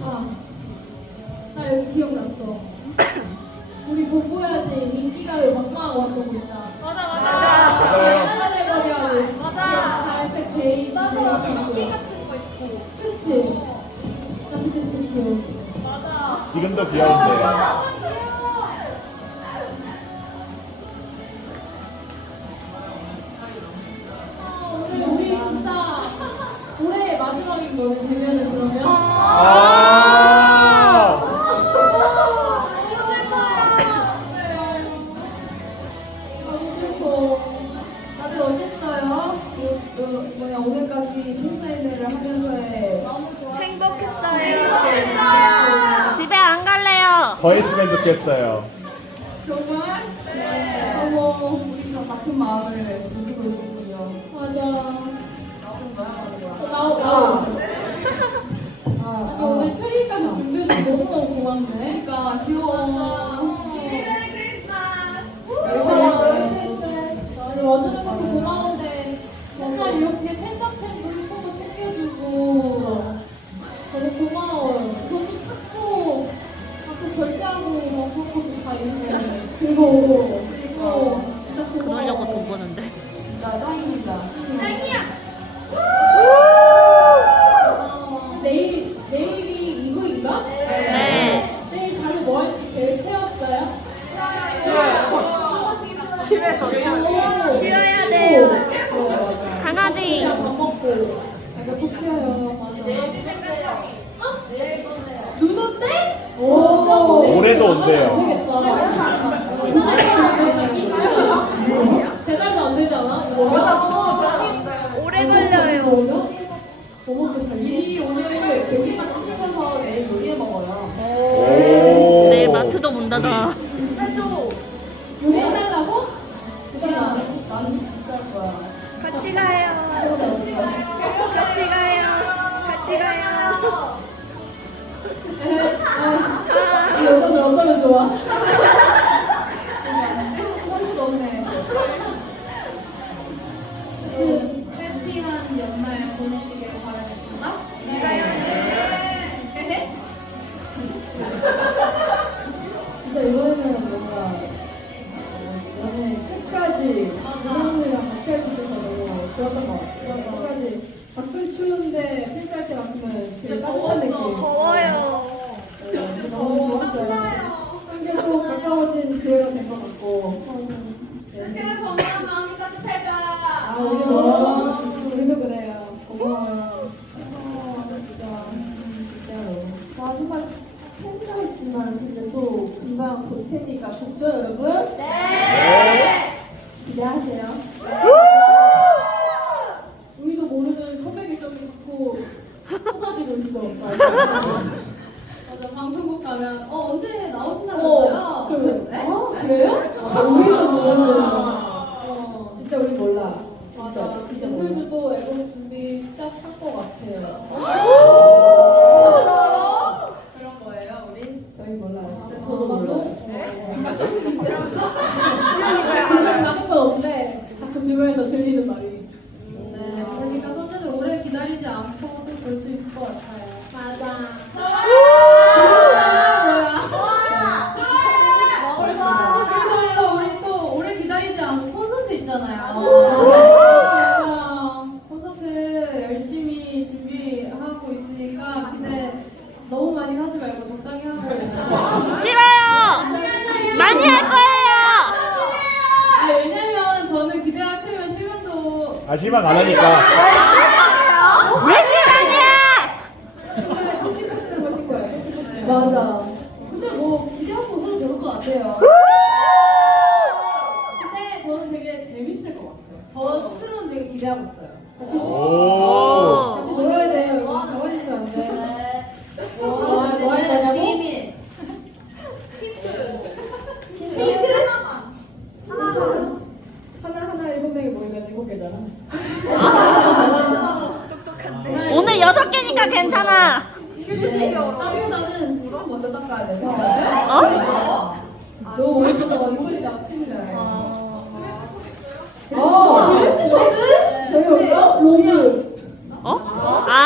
아, 나 여기 기억났어. 우리 보고야지 인기가요 막방 왔던 거 지금도 귀여운데. 좋겠어요. 정말? 네. 어머, 우리 다 같은 마음을 느끼고 있군요. 맞아. 어, 나오, 나오. 아, 오늘 트리까지 준비해서 너무너무 고맙네. 그러니까, 귀여워. 눈 온대? 오, 올해도 온대요. 배달도 안 되잖아. 오래 걸려요. 미리 오늘 고기만 씻어서 내일 요리해 먹어요. 오. 내일 마트도 문 닫아. 좋아? 할 수도 없네. 그 해피한 연말 보내시길 바라겠습니다. 네. 진짜 이번에는 뭔가 연애 끝까지 사람들이랑 같이 할 수 있어서 너무 좋았던 것 같아요. 끝까지 밖은 추운데 팬사할 때만큼은 되게 따뜻한 느낌. 더워요. 너무 좋았어요. 한결로 가까워진 기회가 된 것 같고. 네. 정말 마음이 따뜻해져. 아, 우리도, 우리도 그래요. 고마워요. 어, 진짜, 진짜로. 마지막 팬사였지만, 근데 또 금방 볼 테니까, 좋죠, 여러분? 네. 기대하세요. 우리도 모르는 컴백 일정이 자꾸 쏟아지고 있어. 맞아, 방송국 가면, 어, 언제 나오신다면서요? 그래. 어, 그래요? 아, 우리도 모르는. 어, 진짜 우리 몰라. 맞아. 진짜 오늘도 또 앨범 준비 시작할 것 같아요. 그런 거예요, 우리? 저희 몰라요. 저도 몰라요. 가는 건 없는데 자꾸 주변에서 들리는 말이. 네, 그러니까 선배는 오래 기다리지 않고도 볼 수 있을 것 같아요. 맞아. 그래서 우리 또 오래 기다리지 않고 콘서트 있잖아요. 맞아. 콘서트 열심히 준비하고 있으니까 기대 너무 많이 하지 말고 적당히 하고. 싫어요. 많이 할 거예요. 아 왜냐면 저는 기대가 크면 실망도 아, 실망 안 하니까. 왜? 혹시 하시는 것인 거예요. 맞아. 근데 뭐 기대하고 해도 좋을 것 같아요. 근데 저는 되게 재밌을 것 같아요. 저 스스로는 되게 기대하고 있어요. 오. 똑똑한데. 오늘 여섯 개니까 괜찮아. 나는 먼저 닦아야 돼서. 어? 너 얼굴이 아침이래. 어. 드레스 코드? 저요? 몸 어? 아.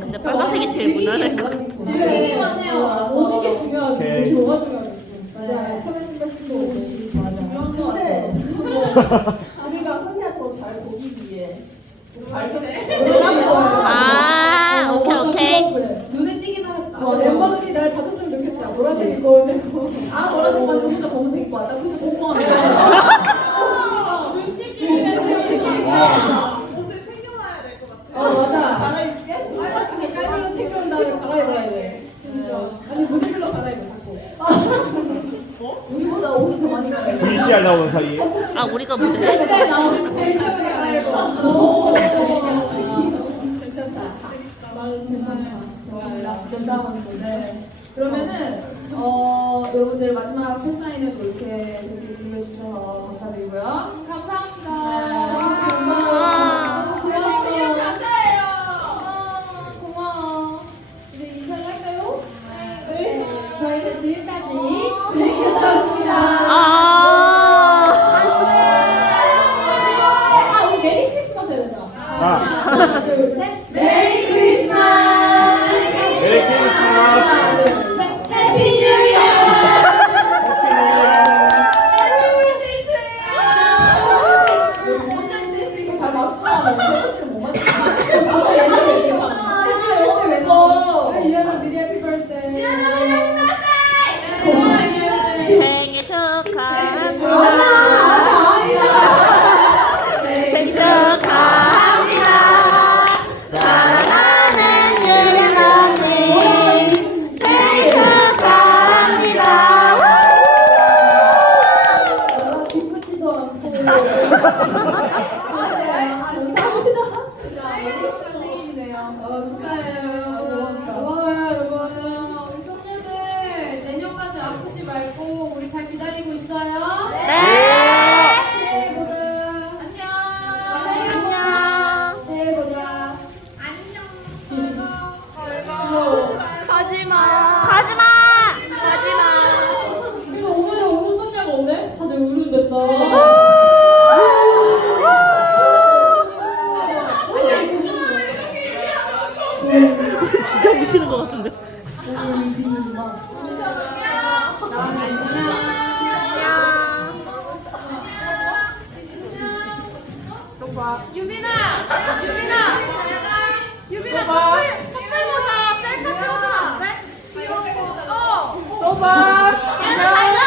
근데 빨간색이 제일 무난할 것 같아. 지름이 맞네요. 아, 모든 게 중요하죠. 오케이. 뭐가 중요하죠? 맞아요. 편의 신발도 옷이 중요한 거 같아요. 우리가 소리야 더잘 보기 위해. 아, 알겠네. 잘 나오는 사이에 아 우리가 못해 잘 나오는 제일 말고. 괜찮다. 마음 괜찮아요. 좋습니다. 괜찮은 건데. 그러면은 어, 여러분들 마지막 실사인회도 이렇게 재밌게 즐겨주셔서 감사드리고요. 감사합니다. 어, 축하해요. 오시는 것 같은데. 유빈아! 유빈아! 유빈아, 커플, 보자! 셀카 찍어주면 너 봐! 얘는